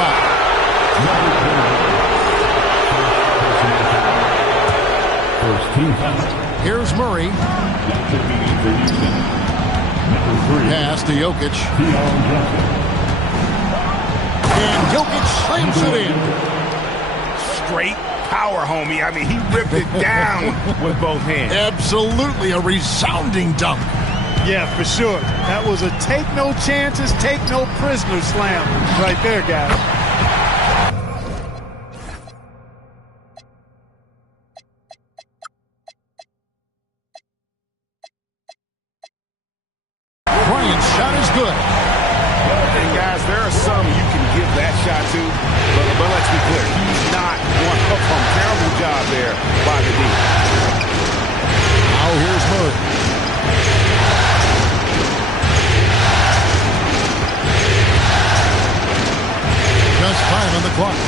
foul. First team foul. Here's Murray. Pass to Jokic. And Jokic slams it in. Straight power, homie. I mean, he ripped it down with both hands. Absolutely a resounding dunk. Yeah, for sure. That was a take no chances, take no prisoners slam right there, guys. Bryant's shot is good. And guys, there are some you can give that shot to, but let's be clear, he's not one of them. Terrible job there by the D. Now here's Murray. Just 5 on the clock.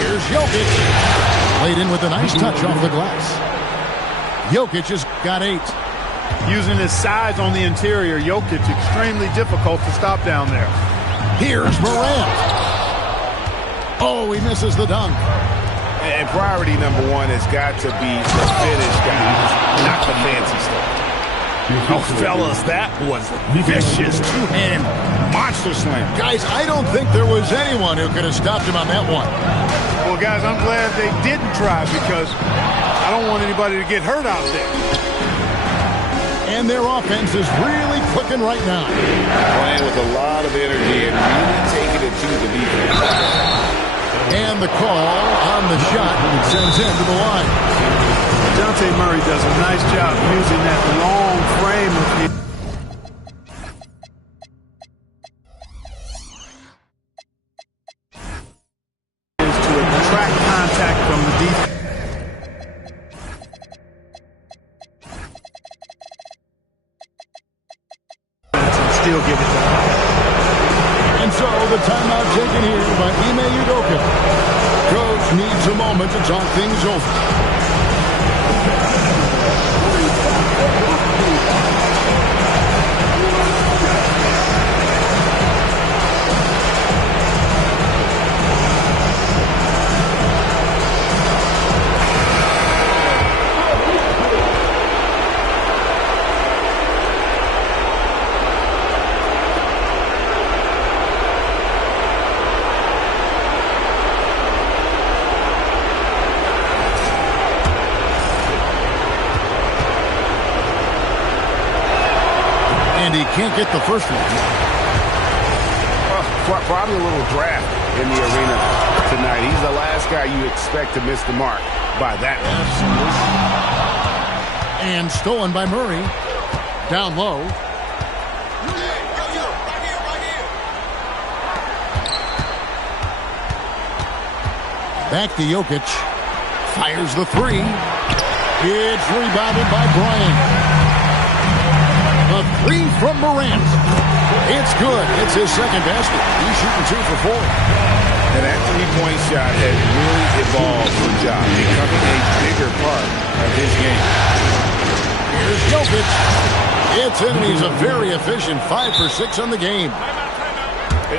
Here's Jokic. Played in with a nice touch off the glass. Jokic has got 8. Using his size on the interior, Jokic extremely difficult to stop down there. Here's Morant. Oh, he misses the dunk. And priority number one has got to be the finish, guys, not the fancy stuff. Oh, fellas, that was vicious. Two-hand monster slam. Guys, I don't think there was anyone who could have stopped him on that one. Well, guys, I'm glad they didn't try because I don't want anybody to get hurt out there. And their offense is really clicking right now. Playing with a lot of energy and really taking it to the defense. And the call on the shot sends him to the line. Dejounte Murray does a nice job using that long frame of his. To attract contact from the defense. Still get it done. And so the timeout taken here by Ime Udoka. Coach needs a moment to talk things over. And he can't get the first one. Probably a little draft in the arena tonight. He's the last guy you expect to miss the mark by that. Absolutely. And stolen by Murray. Down low. Back to Jokic. Fires the 3. It's rebounded by Bryant. A 3 from Morant. It's good. It's his second basket. He's shooting 2 for 4. And that three-point shot has really evolved for Ja, becoming a bigger part of his game. Here's Jokic. It's in, and he's a very efficient 5 for 6 on the game.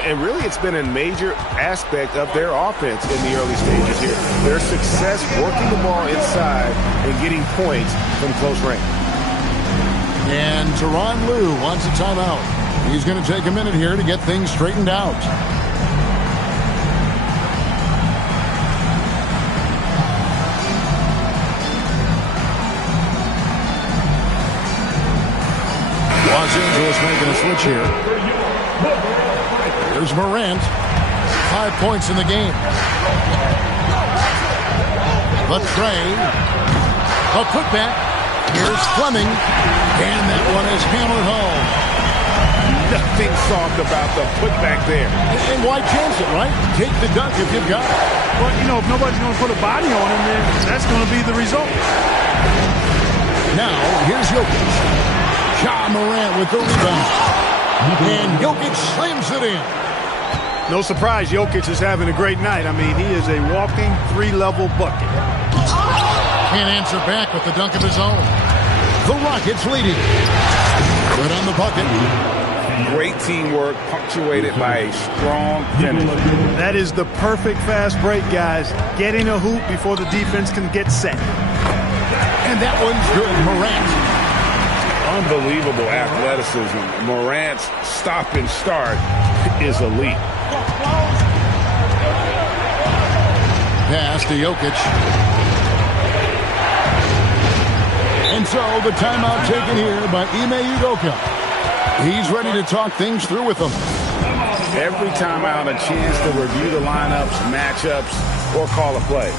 And really, it's been a major aspect of their offense in the early stages here. Their success working the ball inside and getting points from close range. And Tyronn Lue wants a timeout. He's going to take a minute here to get things straightened out. Los Angeles making a switch here. Here's Morant. 5 points in the game. The tray. A putback. Here's Fleming. And that one is hammered home. Nothing soft about the putback there. And why chance it, right? Take the dunk if you've got it. Well, you know, if nobody's going to put a body on him, then that's going to be the result. Now, here's Jokic. Ja Morant with the rebound. And Jokic slams it in. No surprise, Jokic is having a great night. I mean, he is a walking 3-level bucket. Can't answer back with the dunk of his own. The Rockets leading. Good on the bucket. Great teamwork punctuated by a strong finish. That is the perfect fast break, guys. Getting a hoop before the defense can get set. And that one's good. Morant. Unbelievable athleticism. Morant's stop and start is elite. Pass to Jokic. And so the timeout taken here by Ime Udoka. He's ready to talk things through with them. Every timeout, a chance to review the lineups, matchups, or call a play.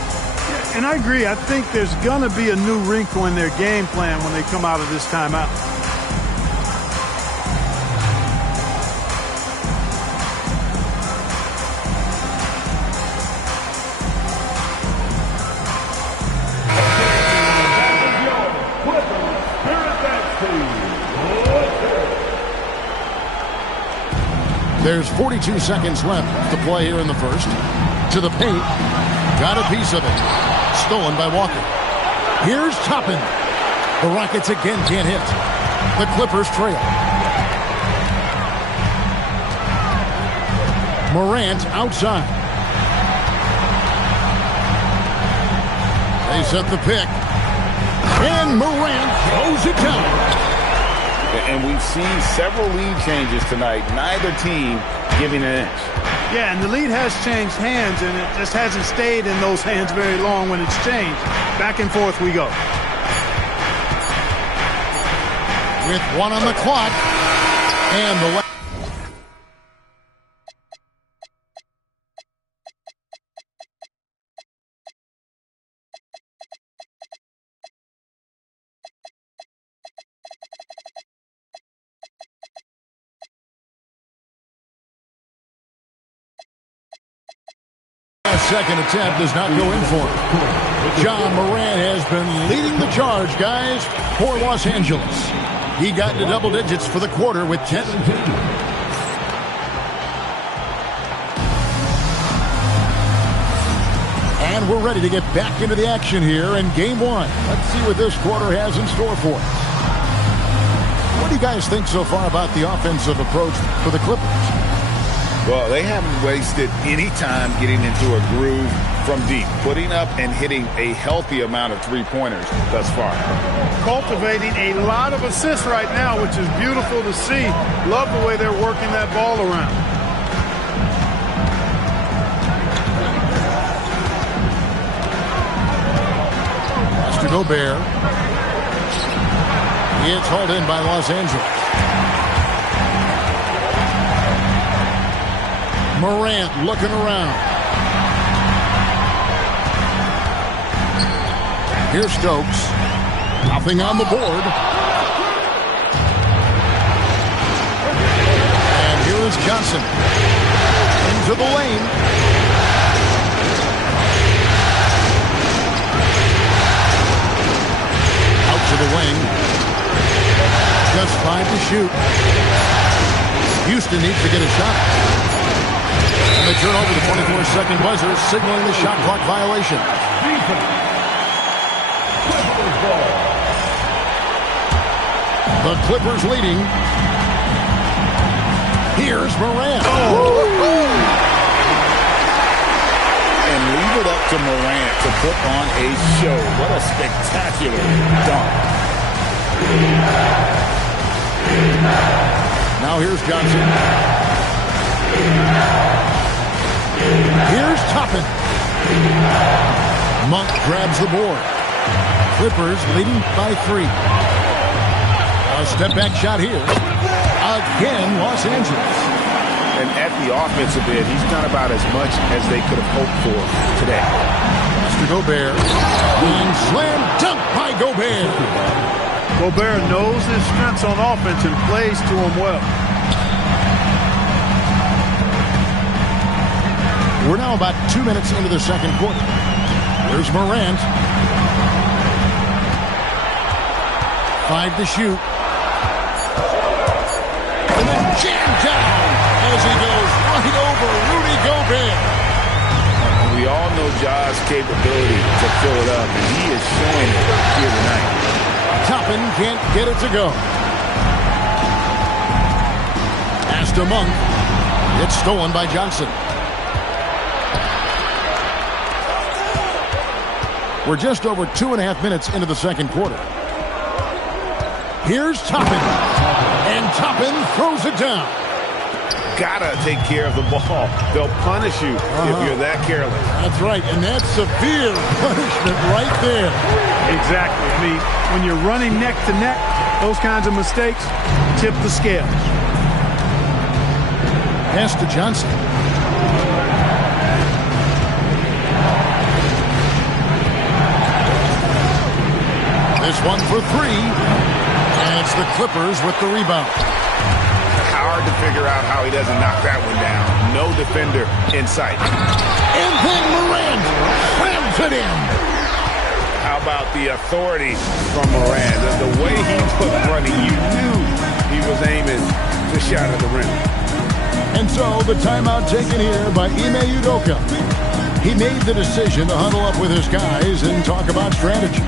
And I agree. I think there's going to be a new wrinkle in their game plan when they come out of this timeout. There's 42 seconds left to play here in the first. To the paint. Got a piece of it. Stolen by Walker. Here's Toppin. The Rockets again can't hit. The Clippers trail. Morant outside. They set the pick. And Morant throws it down. And we've seen several lead changes tonight. Neither team giving an inch. Yeah, and the lead has changed hands, and it just hasn't stayed in those hands very long when it's changed. Back and forth we go. With one on the clock. And the second attempt does not go in for him. John Morant has been leading the charge, guys, for Los Angeles. He got into double digits for the quarter with 10. And we're ready to get back into the action here in Game 1. Let's see what this quarter has in store for us. What do you guys think so far about the offensive approach for the Clippers? Well, they haven't wasted any time getting into a groove from deep, putting up and hitting a healthy amount of three-pointers thus far. Cultivating a lot of assists right now, which is beautiful to see. Love the way they're working that ball around. Mr. Gobert. It's hauled in by Los Angeles. Morant looking around. Here's Stokes. Nothing on the board. And here is Johnson. Into the lane. Out to the wing. Just 5 to shoot. Houston needs to get a shot. And they turn over the 24-second buzzer, signaling the shot clock violation. The Clippers leading. Here's Morant. And leave it up to Morant to put on a show. What a spectacular dunk. Now here's Johnson. Here's Toppin. Monk grabs the board. Clippers leading by 3. A step-back shot here. Again, Los Angeles. And at the offensive end, he's done about as much as they could have hoped for today. Mr. Gobert. And slam dunk by Gobert. Gobert knows his strengths on offense and plays to them well. We're now about 2 minutes into the second quarter. There's Morant. 5 to shoot. And then jammed down as he goes right over Rudy Gobert. We all know Ja's capability to fill it up, and he is showing it here tonight. Toppin can't get it to go. to Monk. It's stolen by Johnson. We're just over 2.5 minutes into the second quarter. Here's Toppin. And Toppin throws it down. Gotta take care of the ball. They'll punish you if you're that careless. That's right, and that's severe punishment right there. Exactly. I mean, when you're running neck to neck, those kinds of mistakes tip the scale. Pass to Johnson. This one for three. And it's the Clippers with the rebound. Hard to figure out how he doesn't knock that one down. No defender in sight. And then Morant slams it in. How about the authority from Morant? The way he took running, you knew he was aiming the shot at the rim. And so the timeout taken here by Ime Udoka. He made the decision to huddle up with his guys and talk about strategy.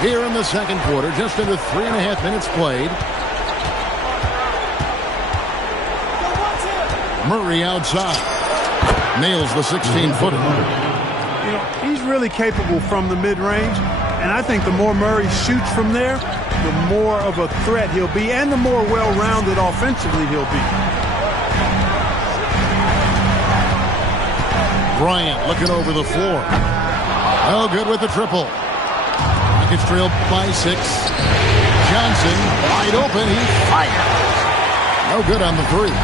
Here in the second quarter, just under 3.5 minutes played. Murray outside. Nails the 16-footer. You know, he's really capable from the mid-range, and I think the more Murray shoots from there, the more of a threat he'll be, and the more well-rounded offensively he'll be. Bryant looking over the floor. Oh, good with the triple. Rockets trail by 6. Johnson wide open. He fires. No good on the three.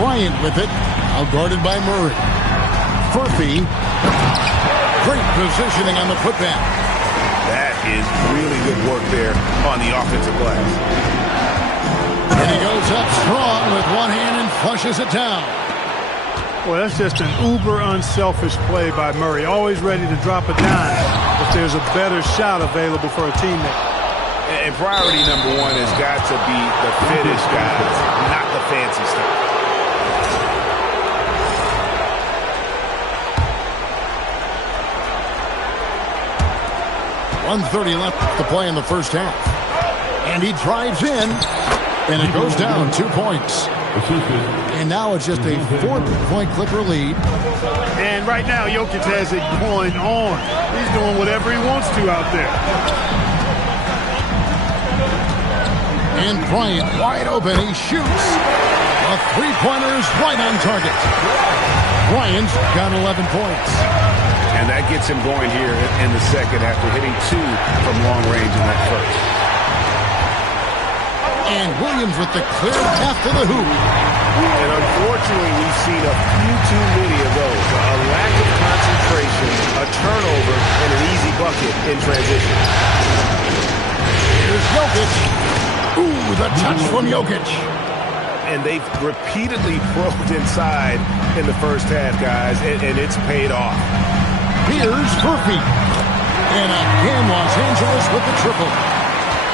Bryant with it. Out guarded by Murray. Furphy. Great positioning on the putback. That is really good work there on the offensive glass. And he goes up strong with one hand and flushes it down. Well, that's just an uber unselfish play by Murray. Always ready to drop a dime if there's a better shot available for a teammate. And priority number one has got to be the finish, guys, not the fancy stuff. .130 left to play in the first half. And he drives in, and it goes down 2 points. And now it's just a 4-point Clipper lead. And right now, Jokic has it going on. He's doing whatever he wants to out there. And Bryant wide open. He shoots. A three-pointer is right on target. Bryant's got 11 points. And that gets him going here in the second after hitting 2 from long range in that first. And Williams with the clear path to the hoop. And unfortunately, we've seen a few too many of those. A lack of concentration, a turnover, and an easy bucket in transition. Here's Jokic. Ooh, the touch from Jokic. And they've repeatedly probed inside in the first half, guys, and it's paid off. Here's Furphy. And again, Los Angeles with the triple.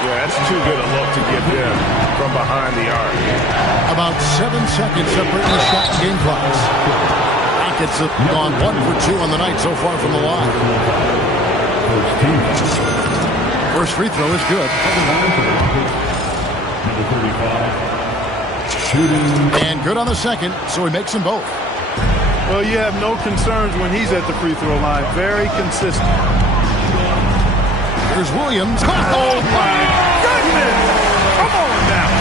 Yeah, that's too good a look to give them from behind the arc. About 7 seconds separating the shot and game clocks. Rockets have gone 1 for 2 on the night so far from the line. First free throw is good. And good on the second, so he makes them both. Well, you have no concerns when he's at the free throw line. Very consistent. Here's Williams. Oh, my goodness! Come on now.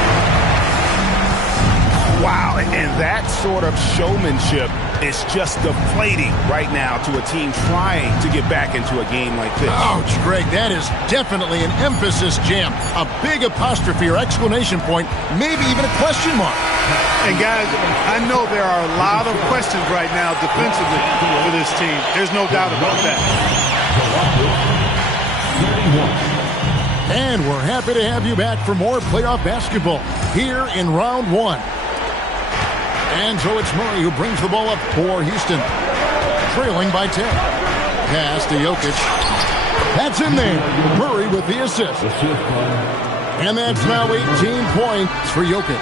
Wow, and that sort of showmanship is just deflating right now to a team trying to get back into a game like this. Ouch, Greg, that is definitely an emphasis jam. A big apostrophe or exclamation point, maybe even a question mark. And guys, I know there are a lot of questions right now defensively for this team. There's no doubt about that. And we're happy to have you back for more playoff basketball here in round 1. And so it's Murray who brings the ball up for Houston, trailing by 10. Pass to Jokic. That's in there. Murray with the assist. And that's now 18 points for Jokic.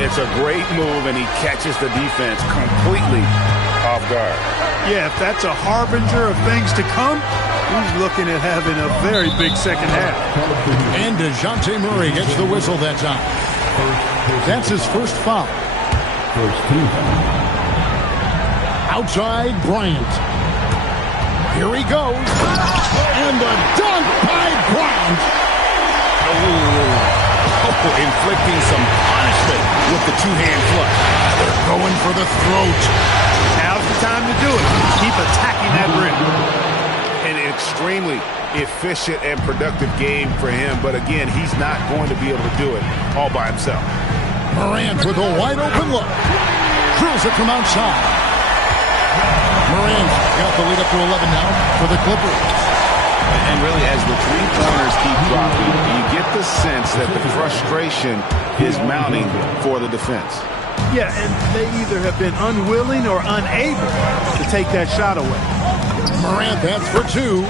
It's a great move, and he catches the defense completely off guard. Yeah, if that's a harbinger of things to come, he's looking at having a very big second half. And DeJounte Murray gets the whistle that time. That's his first foul. First team foul. Outside Bryant. Here he goes. And the dunk by Bryant. Inflicting some punishment with the two-hand flush. They're going for the throat. Now's the time to do it. Keep attacking that rim. An extremely efficient and productive game for him, but again, he's not going to be able to do it all by himself. Morant with a wide-open look. Drills it from outside. Morant got the lead up to 11 now for the Clippers. And really, as the three-pointers keep dropping, you get the sense that the frustration is mounting for the defense. Yeah, and they either have been unwilling or unable to take that shot away. Morant, that's for two.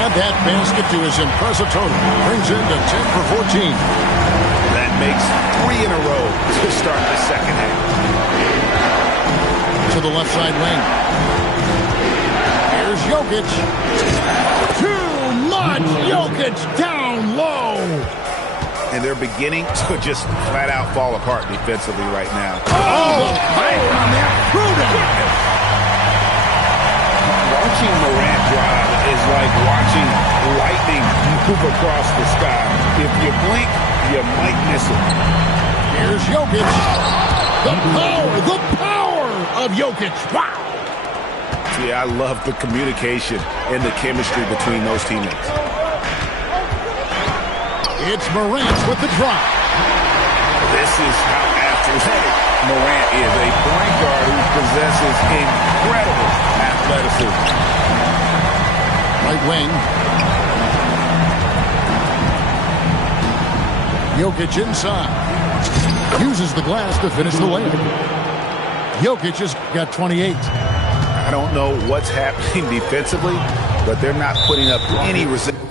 And that basket to his impressive total brings him to 10 for 14. That makes 3 in a row to start the second half. To the left side wing. Here's Jokic. Too much. Jokic down low. And they're beginning to just flat out fall apart defensively right now. Oh, power on that. Prudent. Watching Morant drive is like watching lightning move across the sky. If you blink, you might miss it. Here's Jokic. The power of Jokic. Wow. Yeah, I love the communication and the chemistry between those teammates. It's Morant with the drop. This is how athletic Morant is. A point guard who possesses incredible athleticism. Right wing. Jokic inside. Uses the glass to finish the layup. Jokic has got 28. I don't know what's happening defensively, but they're not putting up any resistance.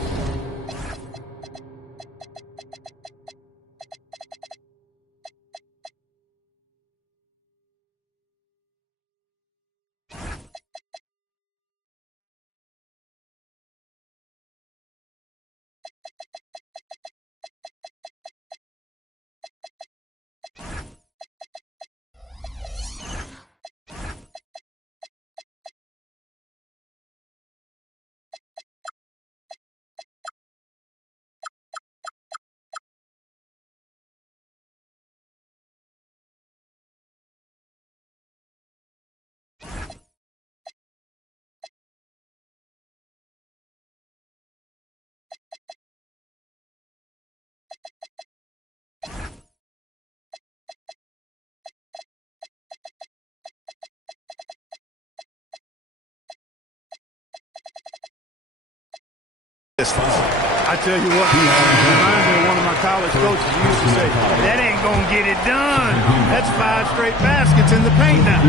I tell you what, reminds me of one of my college coaches who used to say, that ain't going to get it done. That's 5 straight baskets in the paint now.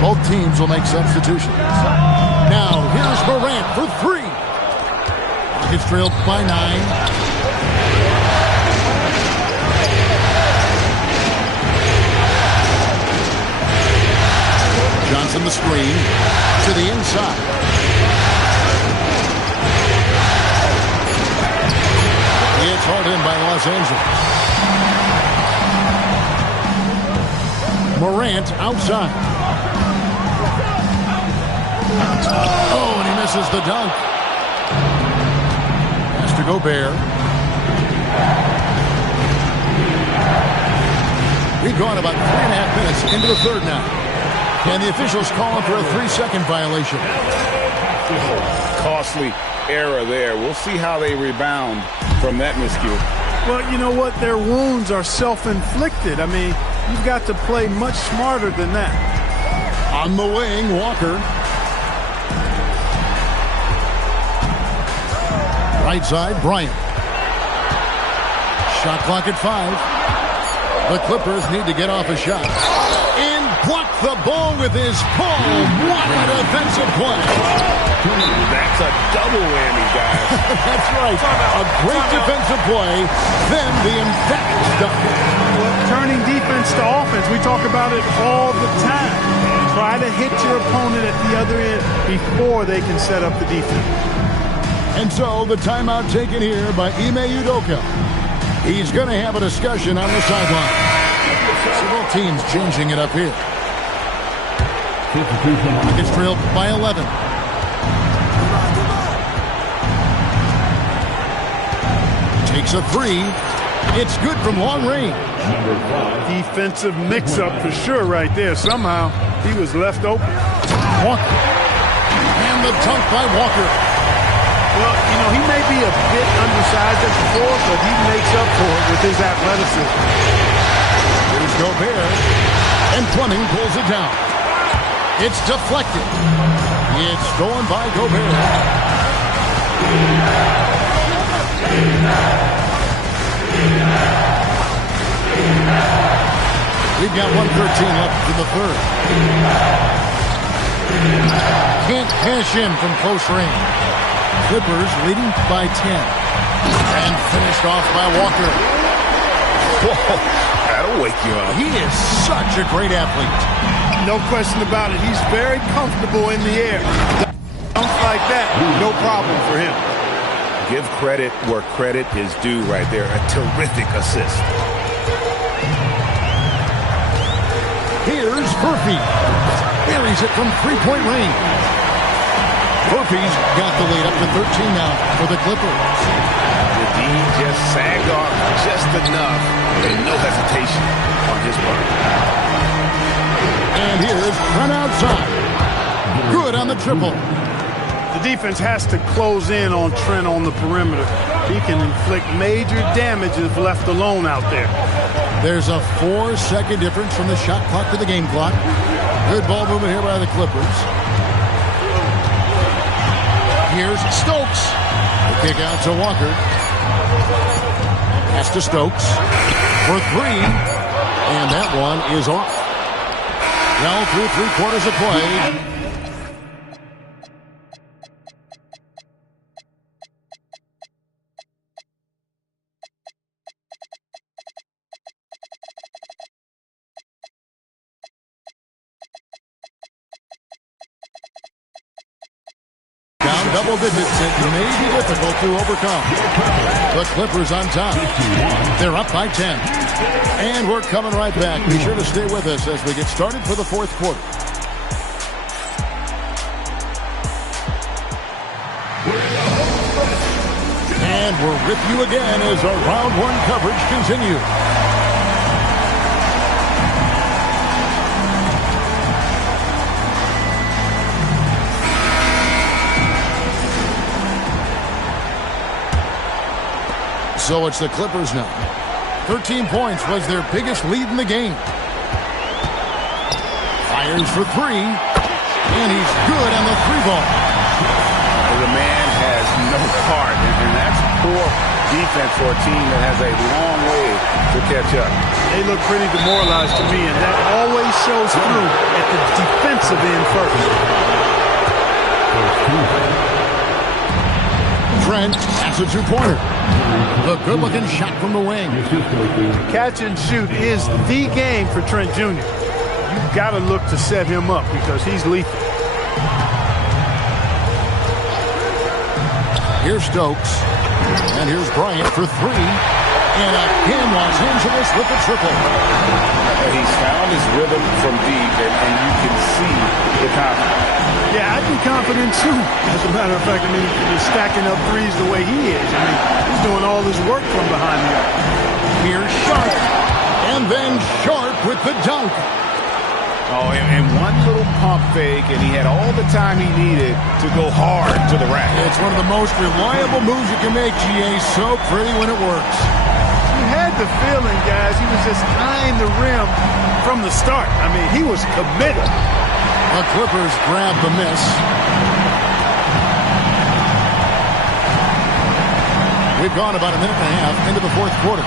Both teams will make substitutions. Now, here's Morant for 3. Rockets trailed by 9. Johnson the screen to the inside. It's hauled in by Los Angeles. Morant outside. Oh, and he misses the dunk. Has to Gobert. We've gone about 3.5 minutes into the third now. And the officials calling for a 3-second violation. Costly error there. We'll see how they rebound from that miscue. Well, you know what? Their wounds are self-inflicted. I mean, you've got to play much smarter than that. On the wing, Walker. Right side, Bryant. Shot clock at 5. The Clippers need to get off a shot. And blocked the ball with his palm. What a defensive play. That's a double whammy, guys. That's right. A great defensive play, then the emphatic dunk. Well, turning defense to offense, we talk about it all the time. Try to hit your opponent at the other end before they can set up the defense. And so the timeout taken here by Ime Udoka. He's going to have a discussion on the sideline. Several teams changing it up here. It's trailed by 11. Takes a three. It's good from long range. Defensive mix-up for sure right there. Somehow he was left open. Walker. And the dunk by Walker. Well, you know, he may be a bit undersized at the floor, but he makes up for it with his athleticism. Here's Gobert. And Fleming pulls it down. It's deflected. It's stolen by Gobert. We've got 1:13 left in the third. Can't cash in from close range. Clippers leading by 10. And finished off by Walker. Whoa, that'll wake you up. He is such a great athlete. No question about it. He's very comfortable in the air. Dunks like that, no problem for him. Give credit where credit is due right there. A terrific assist. Here's Murphy. Buries it from three-point range. Murphy's got the lead up to 13 now for the Clippers. The D just sagged off just enough and no hesitation on his part. And here's Trent outside. Good on the triple. The defense has to close in on Trent on the perimeter. He can inflict major damage if left alone out there. There's a 4-second difference from the shot clock to the game clock. Good ball movement here by the Clippers. Here's Stokes. The kick out to Walker. Pass to Stokes for three. And that one is off. Well, through three-quarters of play. Down double digits, it may be difficult to overcome. The Clippers on top. They're up by 10. And we're coming right back. Be sure to stay with us as we get started for the fourth quarter. And we're with you again as our round one coverage continues. So it's the Clippers now. 13 points was their biggest lead in the game. Fires for three. And he's good on the three ball. The man has no heart, and that's poor defense for a team that has a long way to catch up. They look pretty demoralized to me, and that always shows through at the defensive end first. Trent has a two-pointer. The good-looking shot from the wing. Catch and shoot is the game for Trent Jr. You've got to look to set him up because he's lethal. Here's Stokes. And here's Bryant for three. And again, Los Angeles with the triple. He's found his rhythm from deep, and you can see the confidence. Yeah, I'd be confident too. As a matter of fact, I mean, he's stacking up threes the way he is. I mean, he's doing all his work from behind the arc. Here's Sharp. And then Sharp with the dunk. Oh, and one little pump fake, and he had all the time he needed to go hard to the rack. It's one of the most reliable moves you can make, GA. So pretty when it works. You had the feeling, guys, he was just eyeing the rim from the start. I mean, he was committed. The Clippers grab the miss. We've gone about a minute and a half into the fourth quarter.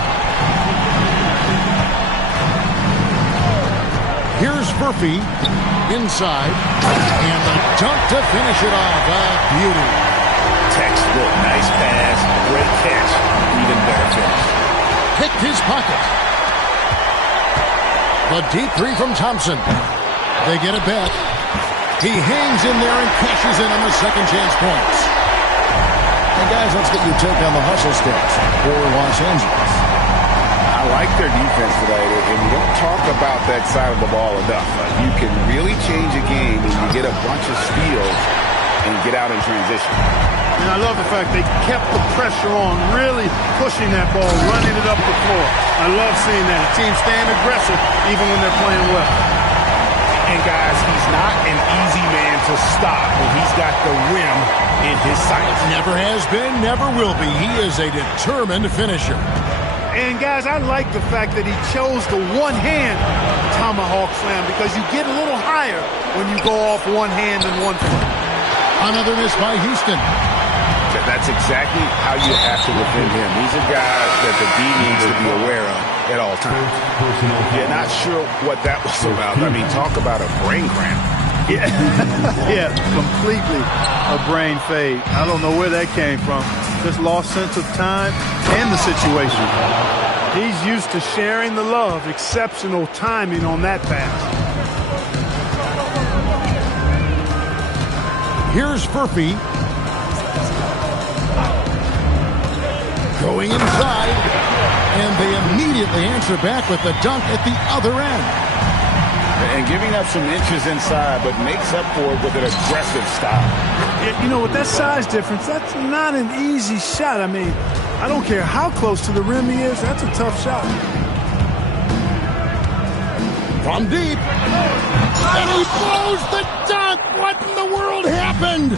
Here's Murphy inside, and the dunk to finish it off. A beauty. Textbook, nice pass, great catch, even better finish. Picked his pocket. The deep three from Thompson. They get it back. He hangs in there and cashes in on the second chance points. And guys, let's get your take on the hustle stats for Los Angeles. I like their defense today, and we don't talk about that side of the ball enough. You can really change a game when you get a bunch of steals and get out in transition. And I love the fact they kept the pressure on, really pushing that ball, running it up the floor. I love seeing that. Team staying aggressive even when they're playing well. And guys, he's not an easy man to stop when he's got the rim in his sights. Never has been, never will be. He is a determined finisher. And guys, I like the fact that he chose the one-hand tomahawk slam because you get a little higher when you go off one hand and one foot. Another miss by Houston. That's exactly how you have to defend him. He's a guy that the D needs to be aware of at all times. Yeah, not sure what that was about. I mean, talk about a brain cramp. Yeah, yeah, completely a brain fade. I don't know where that came from. Just lost sense of time and the situation. He's used to sharing the love. Exceptional timing on that pass. Here's Murphy. Going inside, and they immediately answer back with the dunk at the other end. And giving up some inches inside, but makes up for it with an aggressive style. You know, with that size difference, that's not an easy shot. I mean, I don't care how close to the rim he is, that's a tough shot. From deep, and he blows the dunk. What in the world happened?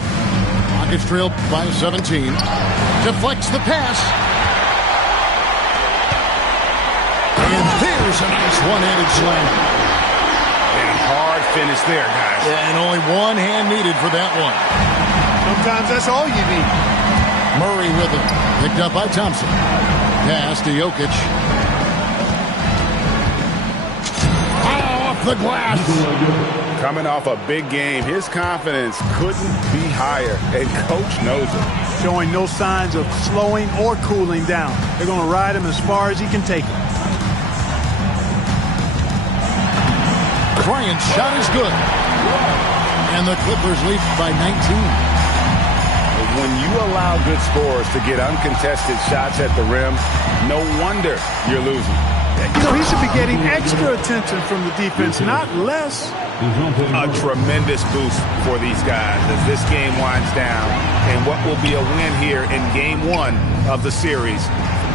Rockets trailed by 17. Deflects the pass. And there's a nice one-handed slam. And hard finish there, guys. Yeah, and only one hand needed for that one. Sometimes that's all you need. Murray with it. Picked up by Thompson. Pass to Jokic. Off the glass. Coming off a big game, his confidence couldn't be higher, and Coach knows it. Showing no signs of slowing or cooling down. They're going to ride him as far as he can take him. Bryant's shot is good. And the Clippers lead by 19. When you allow good scorers to get uncontested shots at the rim, no wonder you're losing. You know, he should be getting extra attention from the defense, not less. A tremendous boost for these guys as this game winds down, and what will be a win here in Game 1 of the series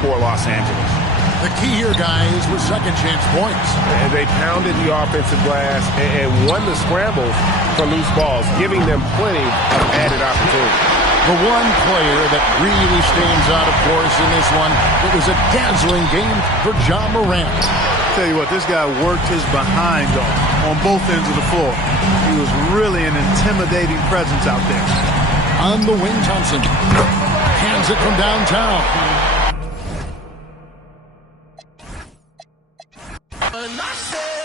for Los Angeles. The key here, guys, was second chance points. And they pounded the offensive glass and won the scrambles for loose balls, giving them plenty of added opportunity. The one player that really stands out, of course, in this one, it was a dazzling game for Ja Morant. Tell you what, this guy worked his behind off on both ends of the floor. He was really an intimidating presence out there. On the wing, Thompson hands it from downtown. And I said